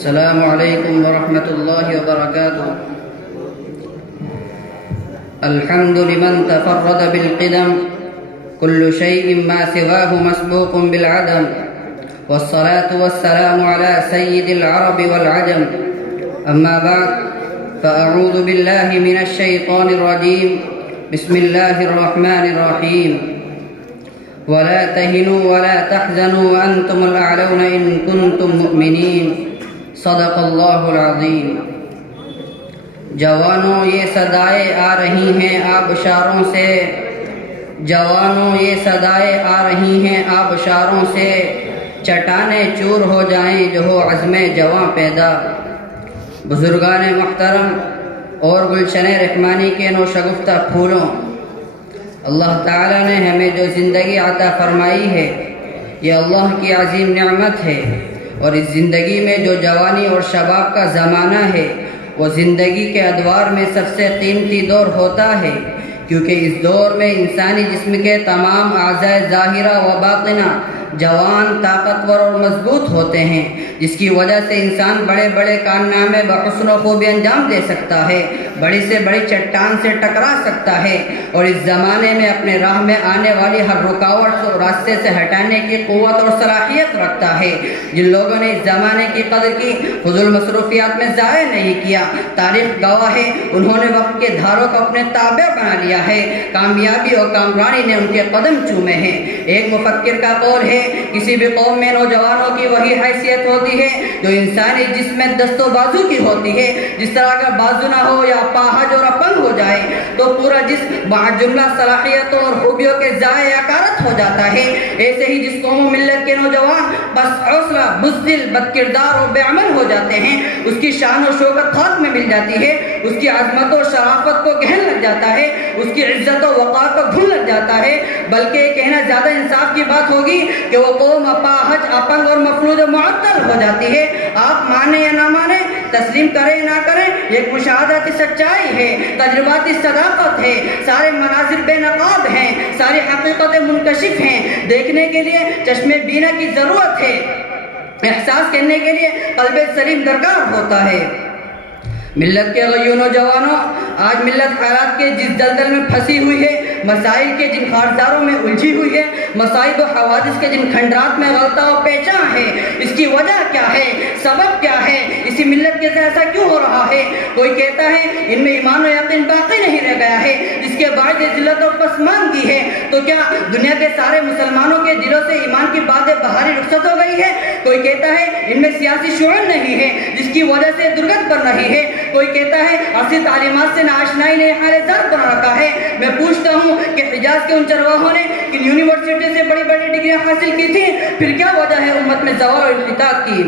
السلام علیکم ورحمۃ اللہ وبرکاتہ. الحمد لمن تفرد بالقدم كل شيء ما سواه مسبوق بالعدم والصلاة والسلام على سيد العرب والعجم. أما بعد فأعوذ بالله من الشيطان الرجيم. بسم الله الرحمن الرحيم. ولا تهنوا ولا تحزنوا وأنتم الأعلون إن كنتم مؤمنين. صدق اللہ العظیم. جوانوں یہ صدائیں آ رہی ہیں آبشاروں سے، جوانوں یہ صدائیں آ رہی ہیں آبشاروں سے، چٹانیں چور ہو جائیں جو ہو عزم جواں پیدا. بزرگان محترم اور گلشن رحمانی کے نوشگفتہ پھولوں، اللہ تعالیٰ نے ہمیں جو زندگی عطا فرمائی ہے یہ اللہ کی عظیم نعمت ہے، اور اس زندگی میں جو جوانی اور شباب کا زمانہ ہے وہ زندگی کے ادوار میں سب سے قیمتی دور ہوتا ہے، کیونکہ اس دور میں انسانی جسم کے تمام اعضاء ظاہرہ و باطنہ جوان، طاقتور اور مضبوط ہوتے ہیں، جس کی وجہ سے انسان بڑے بڑے کارنامے بحسن و خوبی انجام دے سکتا ہے، بڑی سے بڑی چٹان سے ٹکرا سکتا ہے، اور اس زمانے میں اپنے راہ میں آنے والی ہر رکاوٹ کو راستے سے ہٹانے کی قوت اور صلاحیت رکھتا ہے. جن لوگوں نے اس زمانے کی قدر کی، فضول مصروفیات میں ضائع نہیں کیا، تاریخ گواہ ہے انہوں نے وقت کے دھاروں کو اپنے تابع بنا لیا ہے، کامیابی اور کامرانی نے ان کے قدم چومے ہیں. ایک مفکر کا قول ہے، کسی بھی قوم میں نوجوانوں کی وہی حیثیت ہوتی ہے جو انسانی جسم میں دست و بازو کی ہوتی ہے. جس طرح اگر بازو نہ ہو یا پاہج اور اپنگ ہو جائے تو پورا جسم جملہ صلاحیتوں اور خوبیوں کے ضائع اکارت ہو جاتا ہے. ایسے ہی جس قوم و ملت کے نوجوان بس حوصلہ، بزدل، بد کردار اور بے عمل ہو جاتے ہیں، اس کی شان و شوکت خاک میں مل جاتی ہے، اس کی عظمت و شرافت کو گہن لگ جاتا ہے، اس کی عزت و وقار کو گھن لگ جاتا ہے. بلکہ یہ کہنا زیادہ انصاف کی بات ہوگی کہ وہ قوم اپاہج، اپنگ اور مفلوج و معطل ہو جاتی ہے. آپ مانیں یا نہ مانیں، تسلیم کریں یا نہ کریں، یہ ایک مشاہداتی سچائی ہے، تجرباتی صداقت ہے. سارے مناظر بے نقاب ہیں، ساری حقیقتیں منکشف ہیں. دیکھنے کے لیے چشم بینا کی ضرورت ہے، احساس کرنے کے لیے قلب سلیم درکار ہوتا ہے. ملت کے غیور نوجوانوں، آج ملت حالات کے جس دلدل میں پھنسی ہوئی ہے، مسائل کے جن خارزاروں میں الجھی ہوئی ہے، مصائب و حوادث کے جن کھنڈرات میں غلطہ و پیچاں ہے، اس کی وجہ کیا ہے، سبب کیا ہے، اسی ملت کے ساتھ ایسا کیوں ہو رہا ہے؟ کوئی کہتا ہے ان میں ایمان و یقین باقی نہیں رہ گیا ہے، جس کے بعد یہ ذلت و پسماندگی ہے. تو کیا دنیا کے سارے مسلمانوں کے دلوں سے ایمان کی باتیں بہاری رخصت ہو گئی ہے؟ کوئی کہتا ہے ان میں سیاسی شعور نہیں ہے، جس کی وجہ سے درگت بن رہی ہے. کوئی کہتا ہے اصلی تعلیمات سے ناآشنائی نے حال ذات بنا رکھا ہے. میں پوچھتا ہوں کہ حجاز کے ان چرواہوں نے کن یونیورسٹی سے بڑی بڑی ڈگریاں حاصل کی تھی، پھر کیا وجہ ہے امت میں زوال و انحطاط کی؟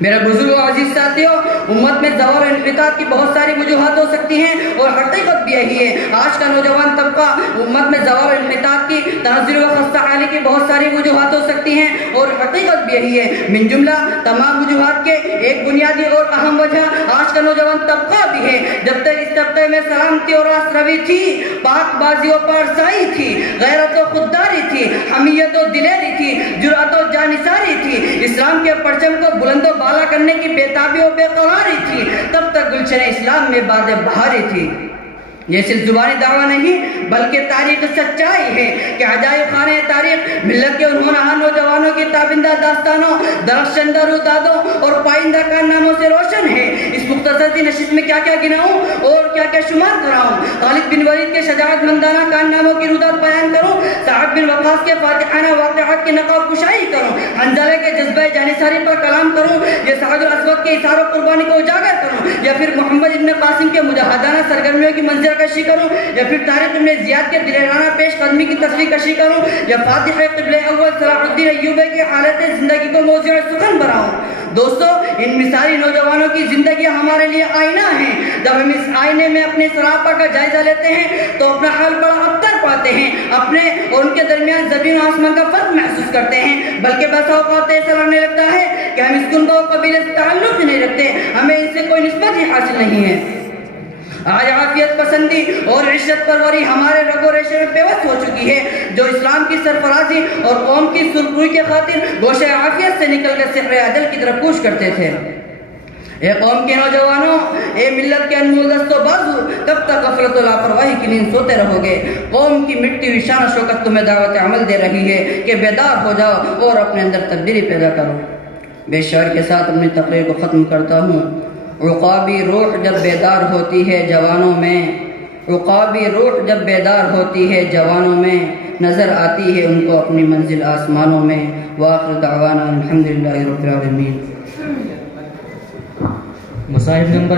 میرے بزرگوں عزیز ساتھیوں، امت میں زوال و انحطاط کی بہت ساری وجوہات ہو سکتی ہیں، اور حقیقت بھی یہی ہے. آج کا نوجوان طبقہ امت میں زوال و انحطاط کی، تنزل و خستہ حالی کی بہت ساری وجوہات ہو سکتی ہیں، اور حقیقت بھی یہی ہے. من جملہ تمام وجوہات کے ایک بنیادی اور اہم وجہ آج کا نوجوان طبقہ بھی ہے. جب تک اس طبقے میں سلامتی اور راست روی تھی، پاک بازی و پارسائی تھی، غیرت و خودداری تھی، حمیت و دلیری تھی، جرأت و جانثاری تھی، اسلام کے پرچم کو بلند و بالا کرنے کی بےتابی و بے قراری تھی، تب تک گلشن اسلام میں باد بہاری تھی. یہ صرف زبانی دعویٰ نہیں بلکہ تاریخ سچائی ہے کہ عجائب خانے تاریخ ملت کے انہوں نے نوجوانوں کی تابندہ داستانوں، درخشندہ رودادوں اور پائندہ کارناموں سے روشن ہے. اس مختصر سی نشست میں کیا کیا گناؤں اور کیا کیا شمار کراؤں؟ خالد بن ولید کے شجاعت مندانہ کارناموں کی روداد بیان کروں، سعد بن وقاص کے فاتحانہ واقعات کی نقاب کشائی کروں، حنظلہ کے جذبہ جانثاری پر کلام کروں، یا سعد الاسود کے اثار و قربانی کو اجاگر کروں، یا پھر محمد ابن قاسم کے مجاہدانہ سرگرمیوں کی منظر کشی کروں، یا پھر طارق ابن زیاد کے دلیرانہ پیش قدمی کی تصویر کشی کروں، یا فاتح قبلہ اول صلاح الدین ایوبی کی حالت زندگی کو موضوع سخن بناؤں؟ دوستو، ان مثالی نوجوانوں کی زندگی ہمارے لیے آئینہ ہیں. جب ہم اس آئینے میں اپنے سراپا کا جائزہ لیتے ہیں تو اپنا حال بڑا ابتر پاتے ہیں، اپنے اور ان کے درمیان زمین و آسمان کا فرق محسوس کرتے ہیں. بلکہ بس اوقات ایسا لگنے لگتا ہے کہ ہم اس کنبہ و قبیلے سے تعلق ہی نہیں رکھتے، ہمیں اس سے کوئی نسبت ہی حاصل نہیں ہے. آج عافیت پسندی اور عشرت پروری ہمارے رگ و ریشے میں پیوست ہو چکی ہے. جو اسلام کی سرفرازی اور قوم کی سرخروئی کے خاطر گوشہ عافیت سے نکل کر سحر اجل کی طرف کوش کرتے تھے. اے قوم کے نوجوانوں، اے ملت کے انمول دست و بازو، کب تک غفلت و لاپرواہی کی نیند سوتے رہو گے؟ قوم کی مٹی ہوئی شان و شوکت تمہیں دعوت عمل دے رہی ہے کہ بیدار ہو جاؤ اور اپنے اندر تبدیلی پیدا کرو۔ بے شعر کے ساتھ اپنی تقریر کو ختم کرتا ہوں۔ عقابی روح جب بیدار ہوتی ہے جوانوں میں، عقابی روح جب بیدار ہوتی ہے جوانوں میں، نظر آتی ہے ان کو اپنی منزل آسمانوں میں۔ وآخر دعوانا الحمدللہ رب العالمین۔ مصاحب نمبر